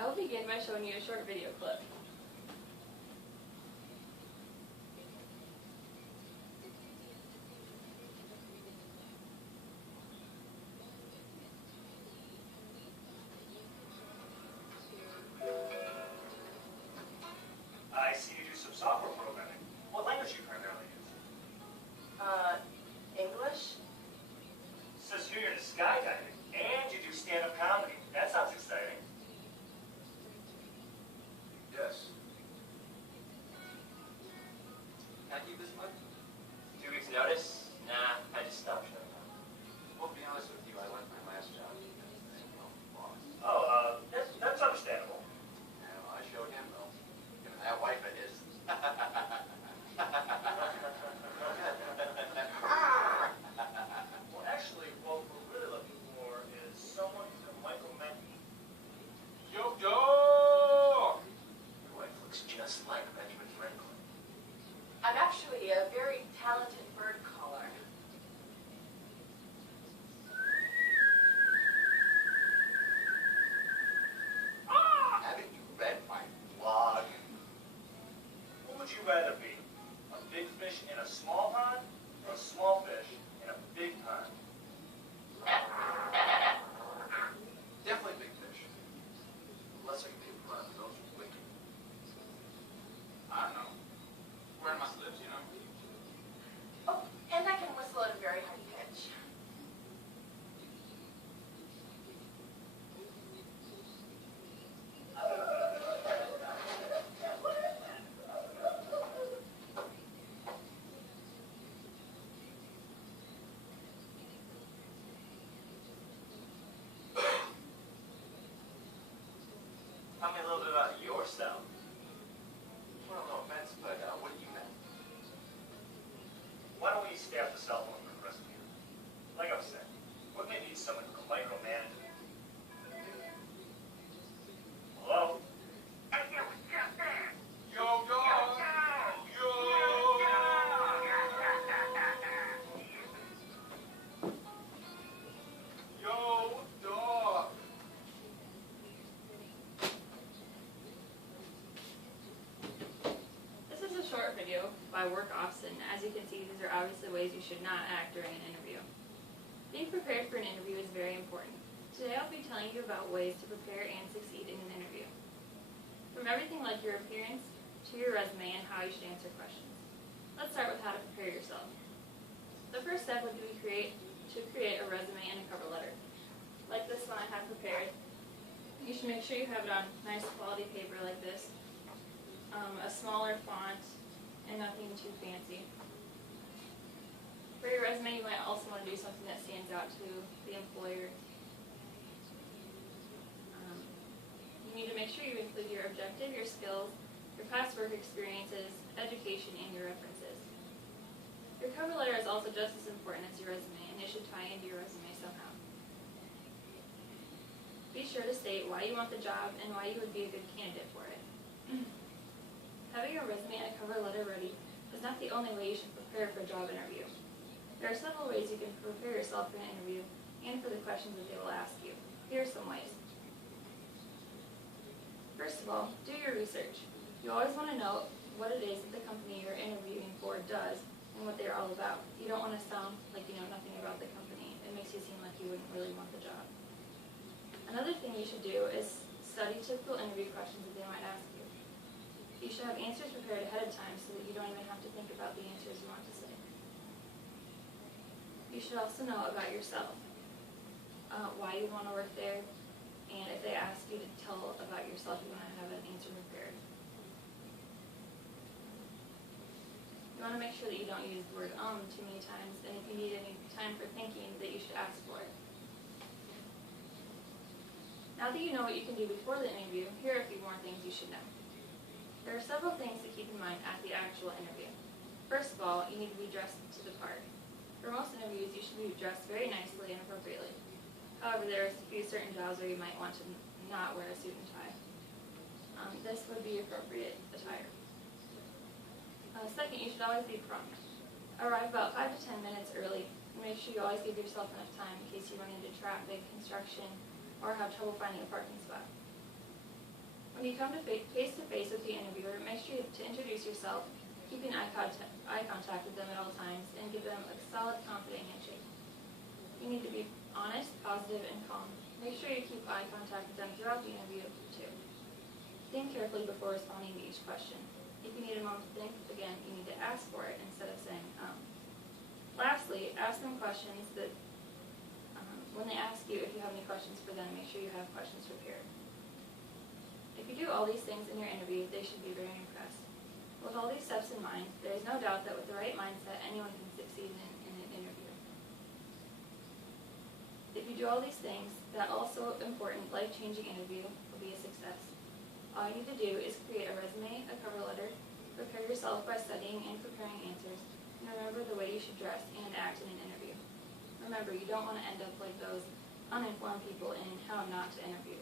I will begin by showing you a short video clip. I see you do some software programming. What language do you primarily use? English? Says here you're into skydiving, and you do stand-up comedy. That sounds exciting. Yes. Can I keep this month? 2 weeks notice? Nah, I just stopped showing up. Well, to be honest with you, I left my last job because they lost. Oh, that's understandable. Yeah, well, I showed him though. Given that wife of his. Well, actually, what we're really looking for is someone who can micromanage. Yo, dog! Your wife looks just like Benjamin Franklin. I'm actually a very talented bird caller. Haven't you read my blog? Who would you rather be? A big fish in a small pond, or a small fish in a big pond? Definitely big fish. Unless I can be a pond, those are wicked. I don't know. Wearing my slips, you know. Oh, and I can whistle at a very high pitch. Tell me a little bit about yourself. Well, no offense, but what do you mean? Why don't we stay off the cell phone for the rest of you? Like I was saying, what may need someone who can micromanage it? Hello? Yo, dog! Yo! Yo, dog! This is a short video by Work Austin. As you can see, these are obviously ways you should not act during an interview. Being prepared for an interview is very important. Today I'll be telling you about ways to prepare and succeed in an interview. From everything like your appearance to your resume and how you should answer questions. Let's start with how to prepare yourself. The first step would be to create a resume and a cover letter. Like this one I have prepared. You should make sure you have it on nice quality paper like this, a smaller font, and nothing too fancy. For your resume, you might also want to do something that stands out to the employer. You need to make sure you include your objective, your skills, your past work experiences, education, and your references. Your cover letter is also just as important as your resume, and it should tie into your resume somehow. Be sure to state why you want the job and why you would be a good candidate for it. Having a resume and a cover letter ready is not the only way you should prepare for a job interview. There are several ways you can prepare yourself for an interview and for the questions that they will ask you. Here are some ways. First of all, do your research. You always want to know what it is that the company you're interviewing for does and what they're all about. You don't want to sound like you know nothing about the company. It makes you seem like you wouldn't really want the job. Another thing you should do is study typical interview questions that they might ask you. You should have answers prepared ahead of time so that you don't even have to think about the answers you want to say. You should also know about yourself, why you want to work there, and if they ask you to tell about yourself, you want to have an answer prepared. You want to make sure that you don't use the word too many times, and if you need any time for thinking, that you should ask for it. Now that you know what you can do before the interview, here are a few more things you should know. There are several things to keep in mind at the actual interview. First of all, you need to be dressed to the part. For most interviews, you should be dressed very nicely and appropriately. However, there are a few certain jobs where you might want to not wear a suit and tie. This would be appropriate attire. Second, you should always be prompt. Arrive about 5 to 10 minutes early, and make sure you always give yourself enough time in case you run into traffic, construction, or have trouble finding a parking spot. When you come to face to face with the interviewer, make sure to introduce yourself, keeping eye contact with them at all times, and give them a solid, confident handshake. You need to be honest, positive, and calm. Make sure you keep eye contact with them throughout the interview, too. Think carefully before responding to each question. If you need a moment to think, again, you need to ask for it instead of saying, Lastly, ask them questions that, when they ask you if you have any questions for them, make sure you have questions prepared. If you do all these things in your interview, they should be very impressed. With all these steps in mind, there is no doubt that with the right mindset, anyone can succeed in an interview. If you do all these things, that also important, life-changing interview will be a success. All you need to do is create a resume, a cover letter, prepare yourself by studying and preparing answers, and remember the way you should dress and act in an interview. Remember, you don't want to end up like those uninformed people in how not to interview.